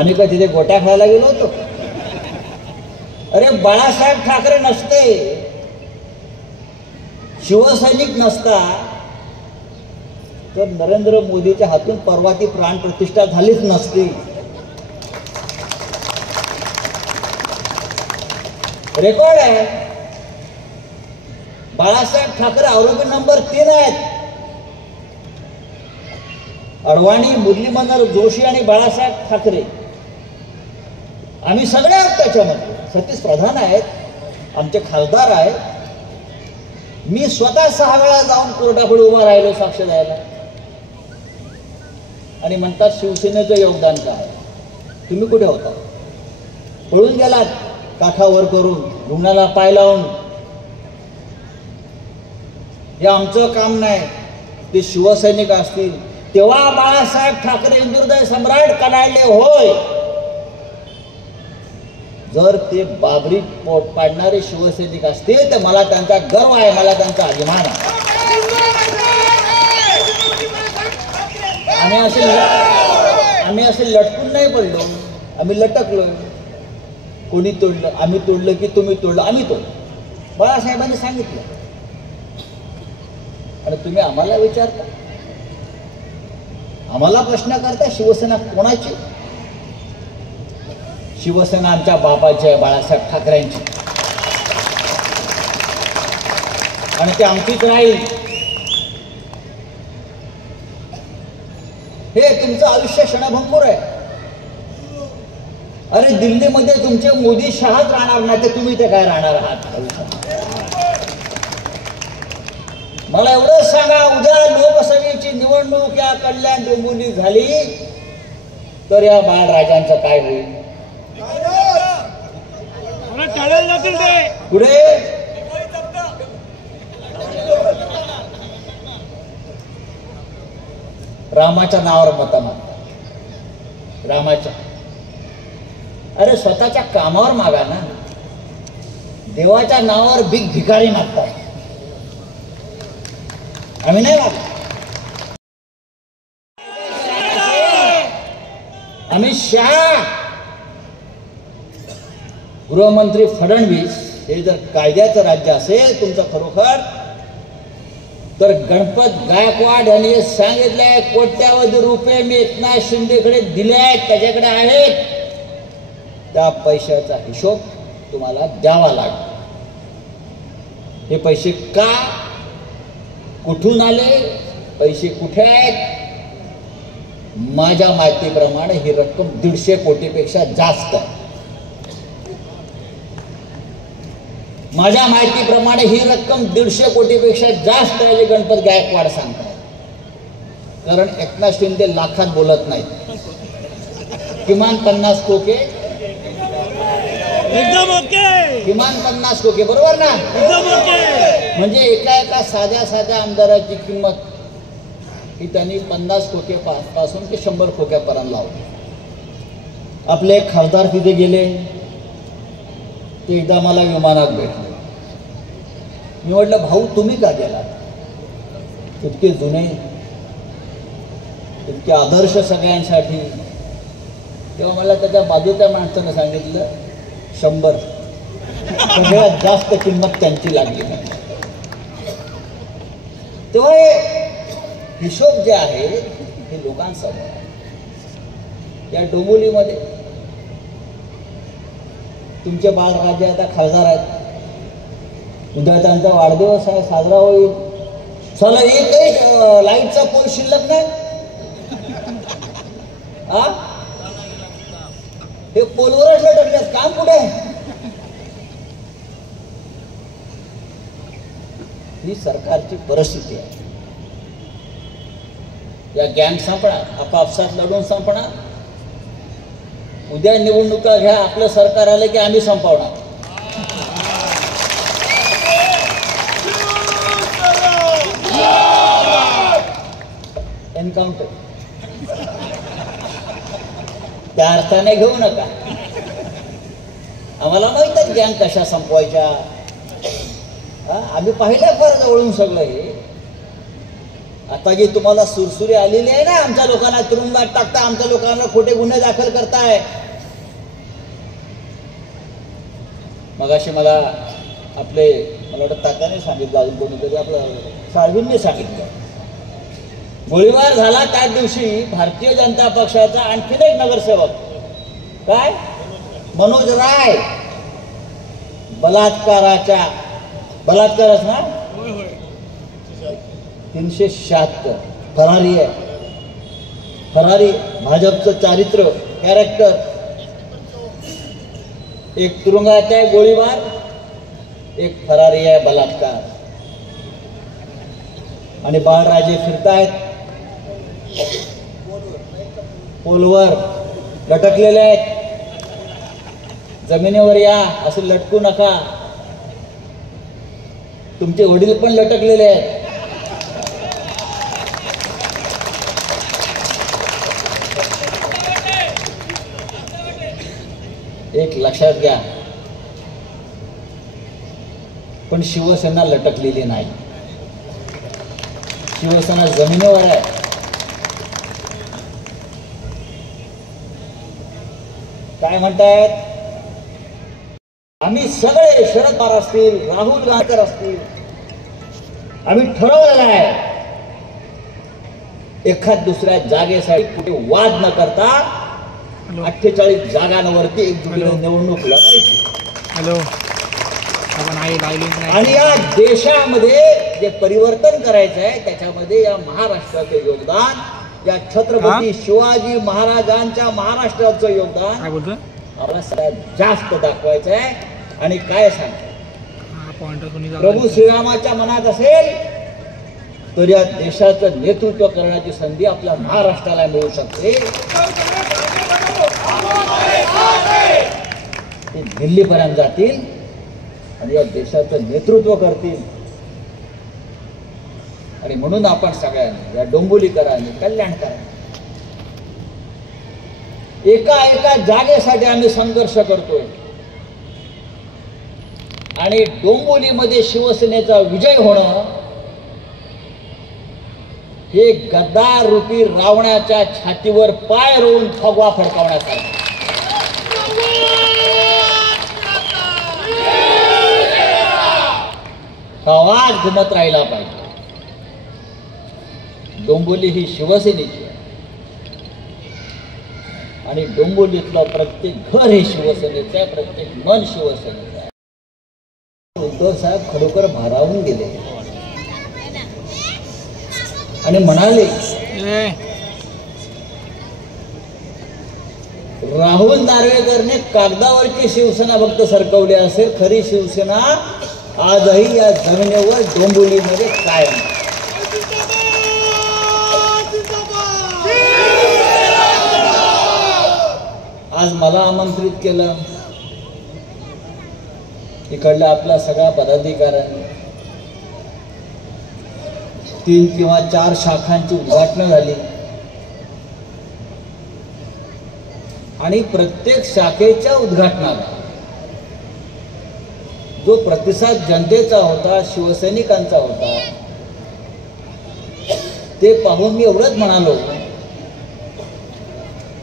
आम्ही काय तिथे गोट्या खेळायला गेलो होतो? अरे बाळासाहेब ठाकरे नसते, शिवसैनिक नसता तर नरेंद्र मोदीच्या हातून परवा ती प्राण प्रतिष्ठा झालीच नसती. रेकॉर्ड आहे. बाळासाहेब ठाकरे आरोपी नंबर 3 आहेत. अडवाणी, मुरली मनोहर जोशी आणि बाळासाहेब ठाकरे आम्ही सगळे आहोत त्याच्यामध्ये. सतीश प्रधान आहेत, आमचे खासदार आहेत. मी स्वतः 6 वेळा जाऊन कोर्टापुढे उभा राहिलो साक्ष द्यायला. आणि म्हणतात शिवसेनेचं योगदान काय? तुम्ही कुठे होता? पळून गेलात काठावर करून, रुग्णाला पाय लावून. हे आमचं काम नाही, ते शिवसैनिक असतील. तेव्हा बाळासाहेब ठाकरे हिंदुहृदय सम्राट कडाडले होय. जर ते बाबरी पाडणारे शिवसैनिक असतील तर मला त्यांचा गर्व आहे, मला त्यांचा अभिमान आहे. आम्ही असे लटकून नाही पडलो, आम्ही लटकलो. कोणी तोडलं? आम्ही तोडलं की तुम्ही तोडलं? आम्ही तोडलं. बाळासाहेबांनी सांगितलं. आणि तुम्ही आम्हाला विचारता, आम्हाला प्रश्न करता शिवसेना कोणाची? शिवसेना आमच्या बाबाची आहे, बाळासाहेब ठाकरेंची. आणि ते आमचीच राहील. हे तुमचं आयुष्य क्षणभंगूर आहे. अरे दिल्लीमध्ये तुमचे मोदी शहाच राहणार नाही तर तुम्ही ते काय राहणार आहात? मला एवढंच सांगा, उद्या लोकसभेची निवडणूक या कल्याण डोंबिवली झाली तर या बाळराजांचं काय होईल? पुढे रामाच्या नावावर मत मागतात. रामाच्या, अरे स्वतःच्या कामावर मागा ना. देवाच्या नावावर भिकारी मागतात. आम्ही नाही मागत. अमित शहा, गृहमंत्री फडणवीस, हे जर कायद्याचं राज्य असेल तुमचं खरोखर, तर गणपत गायकवाड यांनी सांगितलंय कोट्यावधी रुपये मी एकनाथ शिंदेकडे दिले आहेत, त्याच्याकडे आहेत. त्या पैशाचा हिशोब तुम्हाला द्यावा लागेल. हे पैसे का, कुठून आले, पैसे कुठे आहेत? माझ्या माहितीप्रमाणे ही रक्कम 150 कोटीपेक्षा जास्त आहे. माझ्या माहितीप्रमाणे ही रक्कम 150 कोटीपेक्षा जास्त आहे, जे गणपत गायकवाड सांगतात. कारण एकनाथ शिंदे लाखात बोलत नाहीत. किमान 50 कोके, एकदम ओके, किमान 50 कोके, बरोबर ना? एकदम ओके. म्हणजे एका साध्या आमदाराची किंमत ही त्यांनी 50 कोके पासून ते 100 खोक्यापर्यंत लावली. आपले एक खासदार तिथे गेले, ते एकदा मला विमानात भेटले. मी म्हटलं भाऊ तुम्ही का गेला? इतके जुने, इतके आदर्श सगळ्यांसाठी. तेव्हा मला त्याच्या बाजूच्या माणसानं सांगितलं 100. सगळ्यात जास्त किंमत त्यांची लागली. तेव्हा हिशोब जे आहे हे लोकांसमोर आहे. या डोंबिवलीमध्ये तुमचे बाळराजे आता खासदार आहेत. उद्या त्यांचा वाढदिवस आहे, साजरा होईल. चला एक लाईटचा पोल शिल्लक नाही. हे पोलवरच लटकल्यात, काम कुठे? ही सरकारची परिस्थिती आहे. या गँग संपणार, आपापसात लढून संपणार. उद्या निवडणुका घ्या, आपलं सरकार आलं की आम्ही संपवणार. एन्काउंटर त्या अर्थाने घेऊ नका. आम्हाला माहित आहे गँग कशा संपवायच्या. आम्ही पाहिलं फार जवळून सगळं हे. आता जी तुम्हाला सुरसुरी आलेली आहे ना, आमच्या लोकांना तुरुंगात टाकता, आमच्या लोकांना खोटे गुन्हे दाखल करताय. मगाशी मला वाटतं तात्याने सांगितलं, अजून कोणीतरी आपलं साळवींनी सांगितलं, गोळीबार झाला त्याच दिवशी भारतीय जनता पक्षाचा आणखीन एक नगरसेवक, काय मनोज राय, बलात्कारच ना 376 फरारी आहे. फरारी भाजपचं चारित्र्य, कॅरेक्टर. एक तुरुंगात आहे गोळीबार, एक फरारी आहे बलात्कार. आणि बाळराजे फिरतायत पोलवर, लटकलेले आहेत. जमिनीवर या, असं लटकू नका. तुमचे वडील पण लटकलेले आहेत. एक लक्षात घ्या, पण शिवसेना लटकलेली नाही. शिवसेना जमिनीवर आहे. काय म्हणतायत? आम्ही सगळे, शरद पवार असतील, राहुल गांधी असतील, आम्ही ठरवलेलं आहे एखाद दुसऱ्या जागेसाठी कुठे वाद न करता 48 जागांवरती एकजुटीने निवडणूक लढायची. आणि या देशामध्ये जे परिवर्तन करायचं आहे त्याच्यामध्ये या महाराष्ट्राचं योगदान, या छत्रपती शिवाजी महाराजांच्या महाराष्ट्राचं योगदान आपल्याला सगळ्यात जास्त दाखवायचं आहे. आणि काय सांग, प्रभू श्रीरामाच्या मनात असेल तर या देशाचं नेतृत्व करण्याची संधी आपल्या महाराष्ट्राला मिळू शकते. ते दिल्लीपर्यंत जातील आणि या देशाचं नेतृत्व करतील. आणि म्हणून आपण सगळ्यांनी, या डोंबिवलीकरांनी, कल्याणकरांनी एका जागेसाठी आम्ही संघर्ष करतोय. आणि डोंबिवलीमध्ये शिवसेनेचा विजय होणं हे गद्दार रूपी रावणाच्या छातीवर पाय रोवून फगवा फडकावण्यासाठी. आवाज घुमत राहिला पाहिजे. डोंबिवली ही शिवसेनेची आहे आणि डोंबिवलीतलं प्रत्येक घर हे शिवसेनेचं आहे, प्रत्येक मन शिवसेनेचं आहे. उद्धव साहेब खरोखर भारावून गेले आणि म्हणाले, राहुल नार्वेकरने कागदावरची शिवसेना फक्त सरकवली असेल, खरी शिवसेना आजही या जमिनीवर डोंबिवलीमध्ये कायम. आज मला आमंत्रित केलं इकडल्या आपल्या सगळ्या पदाधिकाऱ्यांनी. 3 किंवा 4 शाखांची उद्घाटन झाली आणि प्रत्येक शाखेच्या उद्घाटनाला जो प्रतिसाद जनतेचा होता, शिवसैनिकांचा होता, ते पाहून मी एवढंच म्हणालो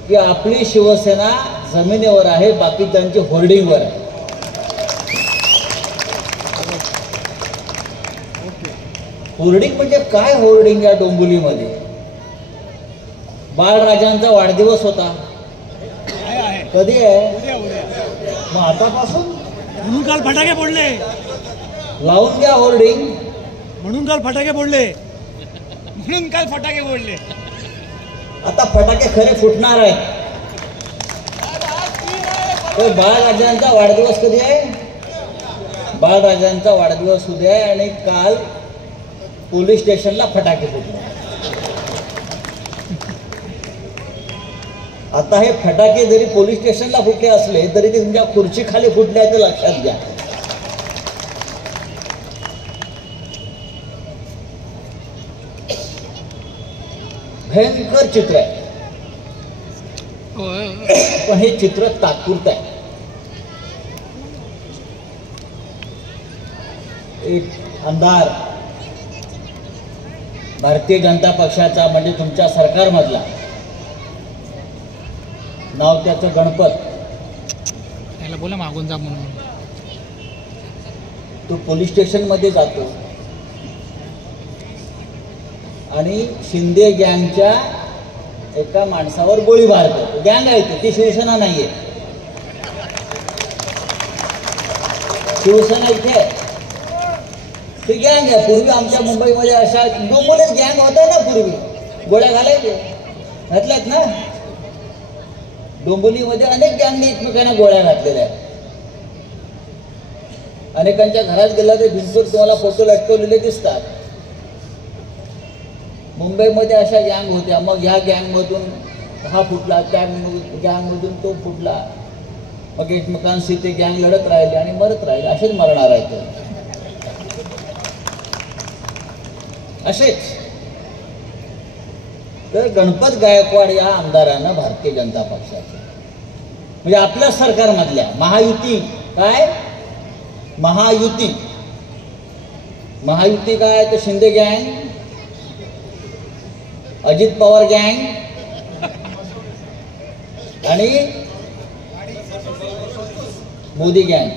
की आपली शिवसेना जमिनीवर आहे, बाकीच्यांची होर्डिंगवर आहे. होर्डिंग म्हणजे काय? होर्डिंग या डोंबिवलीमध्ये बाळराजांचा वाढदिवस होता. कधी आहे? मग आतापासून म्हणून काल फटाके फोडले. लावून घ्या होर्डिंग. म्हणून काल फटाके फोडले. आता फटाके खरे फुटणार आहे. तर बाळराजांचा वाढदिवस कधी आहे? बाळराजांचा वाढदिवस उद्या आहे आणि काल पोलीस स्टेशनला फटाके फुटले. आता हे फटाके जरी पोलीस स्टेशनला फुटले असले तरी ते तुमच्या खुर्ची खाली फुटले ते लक्षात घ्या. भयंकर चित्र आहे, पण हे चित्र तात्पुरतं आहे. एक अंधार भारतीय जनता पक्षाचा म्हणजे तुमच्या सरकारमधला नाव त्याचं गणपत, त्याला बोला मागून जा म्हणून. तो पोलीस स्टेशनमध्ये जातो आणि शिंदे गँगच्या एका माणसावर गोळीबार करतो. गँग आहे ती शिवसेना नाहीये. शिवसेना इथे ती गँग आहे. पूर्वी आमच्या मुंबईमध्ये अशा डोंबोलीत गँग होत्या ना, पूर्वी गोळ्या घालायचे, घातल्यात ना. डोंबिवलीमध्ये अनेक गँगने एकमेकांना गोळ्या घातलेल्या आहेत. अनेकांच्या घरात गेला तर भिंतीवर तुम्हाला फोटो लटकवलेले दिसतात. मुंबईमध्ये अशा गँग होत्या. मग ह्या गँगमधून हा फुटला, त्या गँगमधून तो फुटला, मग एकमेकांशी ते गँग लढत राहिले आणि मरत राहिले. असेच मरणार आहेत, असेच. तर गणपत गायकवाड या आमदारानं भारतीय जनता पक्षाचे म्हणजे आपल्या सरकारमधल्या महायुती, काय महायुती, महायुती काय तर शिंदे गँग, अजित पवार गँग आणि मोदी गँग,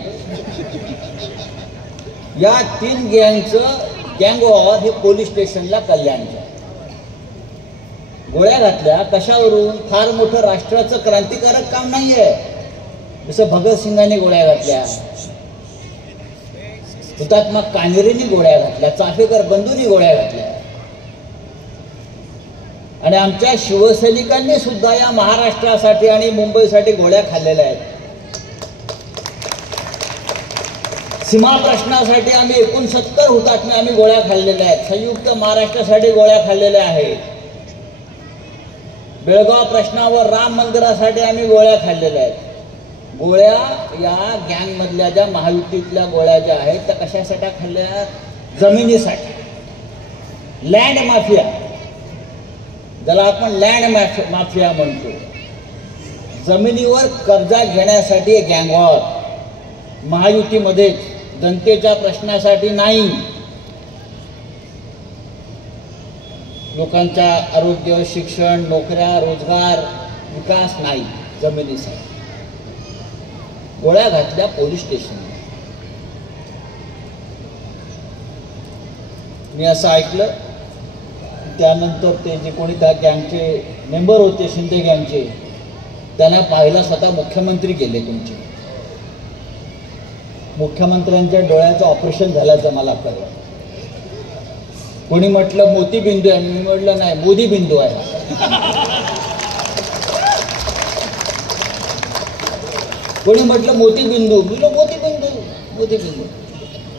या 3 गँगचं गँग वॉर हे पोलीस स्टेशनला कल्याणच्या गोळ्या घातल्या. कशावरून? फार मोठं राष्ट्राचं क्रांतिकारक काम नाहीये. जसं भगतसिंगांनी गोळ्या घातल्या, हुतात्मा कांजरेंनी गोळ्या घातल्या, चाफेकर बंधूंनी गोळ्या घातल्या आणि आमच्या शिवसैनिकांनी सुद्धा या महाराष्ट्रासाठी आणि मुंबईसाठी गोळ्या खाल्लेल्या आहेत. सीमा प्रश्नासाठी आम्ही 69 हुतात्मे आम्ही गोळ्या खाल्लेल्या आहेत. संयुक्त महाराष्ट्रासाठी गोळ्या खाल्लेल्या आहेत. बेळगाव प्रश्नावर राम मंदिरासाठी आम्ही गोळ्या खाल्लेल्या आहेत. गोळ्या या गँगमधल्या ज्या महायुतीतल्या गोळ्या ज्या आहेत त्या कशासाठी खाल्ल्या? जमिनीसाठी. लँड माफिया, ज्याला आपण लँड माफिया म्हणतो, जमिनीवर कब्जा घेण्यासाठी गँग वॉर महायुतीमध्ये, जनतेच्या प्रश्नासाठी नाही. लोकांच्या आरोग्य, शिक्षण, नोकऱ्या, रोजगार, विकास नाही, जमिनीसाठी गोळ्या घातल्या पोलीस स्टेशन. मी असं ऐकलं, त्यानंतर ते जे कोणी त्या गँगचे मेंबर होते, शिंदे गँगचे, त्यांना पाहायला स्वतः मुख्यमंत्री गेले तुमचे. मुख्यमंत्र्यांच्या डोळ्याचं ऑपरेशन झाल्याचं मला कळलं. कोणी म्हटलं मोतीबिंदू आहे, मी म्हटलं नाही, मोदीबिंदू आहे. कोणी म्हटलं मोतीबिंदू, मी मोतीबिंदू, मोतीबिंदू.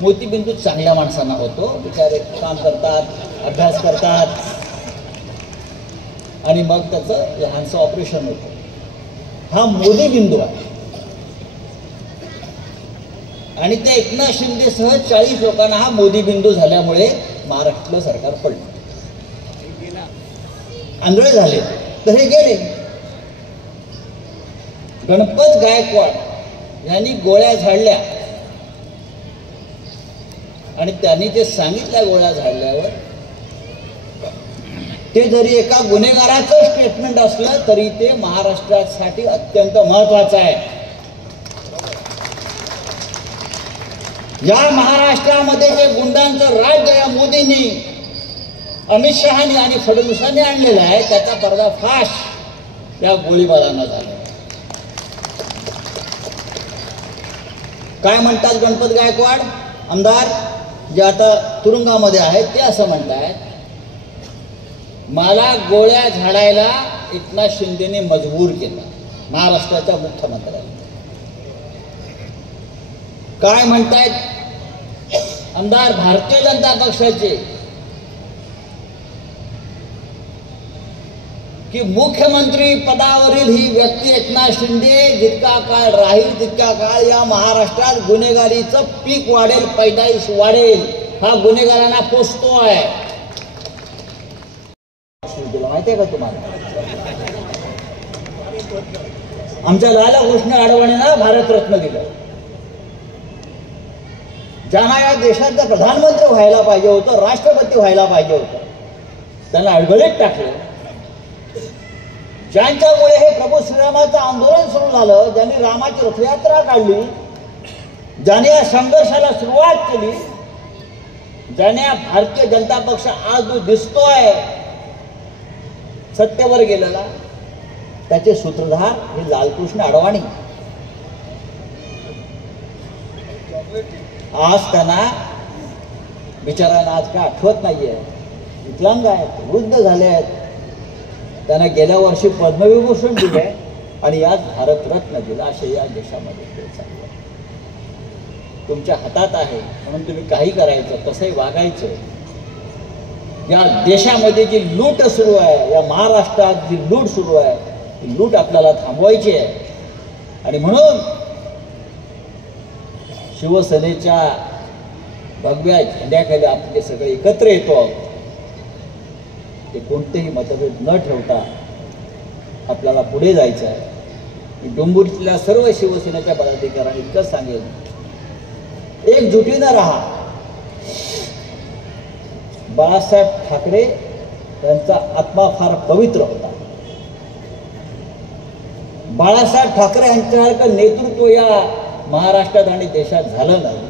मोतीबिंदू चांगल्या माणसांना होतो, बिचारे काम करतात, अभ्यास करतात आणि मग त्याचं लहानसं ऑपरेशन होतं. हा मोदीबिंदू आहे. आणि त्या एकनाथ शिंदेसह 40 लोकांना हा मोदीबिंदू झाल्यामुळे महाराष्ट्र सरकार पडलं, आंधळे झाले. तर हे गेले. गणपत गायकवाड यांनी गोळ्या झाडल्या आणि त्यांनी ते सांगितल्या गोळ्या झाडल्यावर, ते जरी एका गुन्हेगाराचं स्टेटमेंट असलं तरी ते महाराष्ट्रासाठी अत्यंत महत्वाचं आहे. या महाराष्ट्रामध्ये जे गुंडांचं राज्य या मोदींनी, अमित शहानी आणि फडणवीसांनी आणलेला आहे, त्याचा पर्दाफाश या गोळीबारानं झाला. काय म्हणतात गणपत गायकवाड आमदार जे आता तुरुंगामध्ये आहेत, ते असं म्हणतात, मला गोळ्या झाडायला एकनाथ शिंदेने मजबूर केला, महाराष्ट्राच्या मुख्यमंत्र्याला. काय म्हणतायत आमदार भारतीय जनता पक्षाचे की मुख्यमंत्री पदावरील ही व्यक्ती एकनाथ शिंदे जितका काळ राहील तितका काळ या महाराष्ट्रात गुन्हेगारीचं पीक वाढेल, पैदाइश वाढेल, हा गुन्हेगारांना पोचतो आहे. माहिती आहे का तुम्हाला? आमच्या लालकृष्ण अडवाणींना भारतरत्न दिलं. ज्यांना या देशाचा प्रधानमंत्री व्हायला पाहिजे होतं, राष्ट्रपती व्हायला पाहिजे होतं, त्यांना अडगळीत टाकलं. ज्यांच्यामुळे हे प्रभू श्रीरामाचं आंदोलन सुरू झालं, ज्यांनी रामाची रथयात्रा काढली, ज्याने या संघर्षाला सुरुवात केली, ज्याने हा भारतीय जनता पक्ष आज जो दिसतोय सत्तेवर गेलेला, त्याचे सूत्रधार हे लालकृष्ण अडवाणी. आज त्यांना बिचारांना आज काय आठवत नाहीये. विकलांग आहेत, वृद्ध झाले आहेत. त्यांना गेल्या वर्षी पद्मविभूषण दिले आणि आज भारतरत्न दिला. असे या देशामध्ये ते चालू आहे. तुमच्या हातात आहे म्हणून तुम्ही काही करायचं, कसंही वागायचं. या देशामध्ये जी लूट सुरू आहे, या महाराष्ट्रात जी लूट सुरू आहे, ती लूट आपल्याला थांबवायची आहे. आणि म्हणून शिवसेनेच्या भगव्या झेंड्याखाली आपले सगळे एकत्र येतो आहोत. ते कोणतेही मतभेद न ठेवता आपल्याला पुढे जायचं आहे. डोंबिवलीतल्या सर्व शिवसेनेच्या पदाधिकाऱ्यांनी इतकंच सांगेल, एकजुटीनं राहा. बाळासाहेब ठाकरे यांचा आत्मा फार पवित्र होता. बाळासाहेब ठाकरे यांच्यासारखं नेतृत्व या महाराष्ट्रात आणि देशात झालं नाही.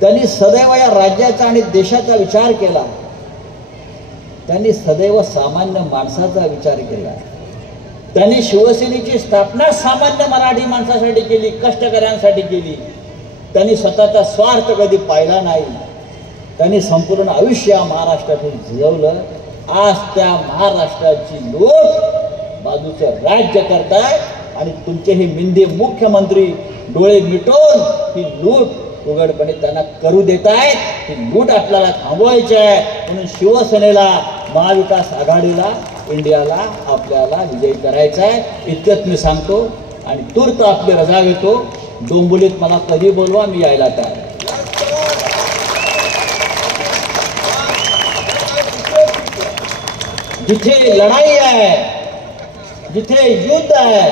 त्यांनी सदैव या राज्याचा आणि देशाचा विचार केला. त्यांनी सदैव सामान्य माणसाचा विचार केला. त्यांनी शिवसेनेची स्थापना सामान्य मराठी माणसासाठी केली, कष्टकऱ्यांसाठी केली. त्यांनी स्वतःचा स्वार्थ कधी पाहिला नाही. त्यांनी संपूर्ण आयुष्य महाराष्ट्रातून झिजवलं. आज त्या महाराष्ट्राची लोक बाजूचं राज्य करताय आणि तुमचे हे मिंदे मुख्यमंत्री डोळे मिटून ही लूट उघडपणे त्यांना करू देत आहेत. ही लूट आपल्याला थांबवायची आहे. म्हणून शिवसेनेला, महाविकास आघाडीला, इंडियाला आपल्याला विजयी करायचा आहे. इतकंच मी सांगतो आणि तूर्त आपली रजा घेतो. डोंबिवलीत मला कधी बोलवा, मी यायला तयार. जिथे लढाई आहे, जिथे युद्ध आहे,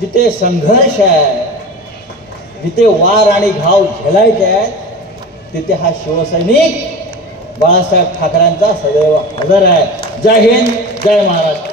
जिथे संघर्ष आहे, जिथे वार आणि घाव झेलायचे आहेत, तिथे हा शिवसैनिक बाळासाहेब ठाकरेंचा सदैव हजर आहे. जय हिंद, जय महाराष्ट्र.